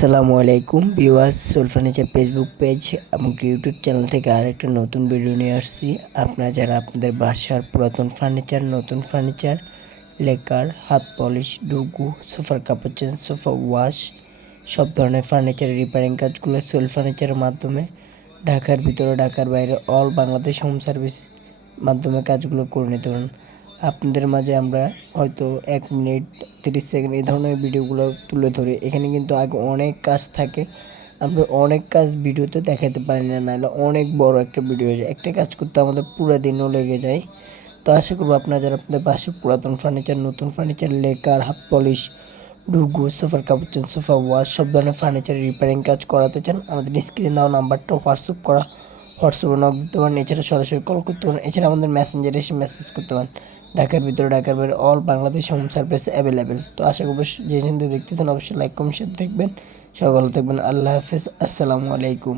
আসসালামু আলাইকুম viewers, Soul Furniture Facebook page এবং ইউটিউব চ্যানেল থেকে আরেকটা নতুন ভিডিও নিয়ে আসছি। আপনারা যারা আপনাদের বাসার পুরাতন ফার্নিচার, নতুন ফার্নিচার, লেকার, হাত পলিশ, ডুগু, সোফার কাপড় চেঞ্জ, সোফা ওয়াশ, সব ধরনের ফার্নিচারের রিপেয়ারিং কাজগুলো সোল ফার্নিচারের মাধ্যমে ঢাকার ভিতরে, ঢাকার বাইরে অল বাংলাদেশ হোম সার্ভিস মাধ্যমে কাজগুলো করে নিতে পারেন। আপনাদের মাঝে আমরা হয়তো 1 মিনিট 30 সেকেন্ড এই ধরনের ভিডিওগুলো তুলে ধরি। এখানে কিন্তু আগে অনেক কাজ থাকে, আমরা অনেক কাজ ভিডিওতে দেখাতে পারি না, নাহলে অনেক বড় একটা ভিডিও হয়ে যায়। একটা কাজ করতে আমাদের পুরো দিনও লেগে যায়। তো আশা করবো আপনারা যারা আপনাদের বাসায় পুরাতন ফার্নিচার, নতুন ফার্নিচার, লেকার, হাত পলিশ, ডুগু, সোফার কাপড় চেঞ্জ, সোফা ওয়াশ, সব ধরনের ফার্নিচারের রিপেয়ারিং কাজ করাতে চান, আমাদের স্ক্রিনে দেওয়া নাম্বারটা হোয়াটসঅ্যাপে নক দিতে পারেন। এছাড়া সরাসরি কল করতে পারেন। এছাড়া আমাদের মেসেঞ্জারে এসে মেসেজ করতে পারেন। ঢাকার ভিতরে, ঢাকার বাইরে all Bangladesh home service available. তো আশা করবো যে যেখান থেকে দেখতেছেন অবশ্যই লাইক কমেন্ট শেয়ার দেখবেন। সবাই ভালো থাকবেন। আল্লাহ হাফিজ। আসসালামু আলাইকুম।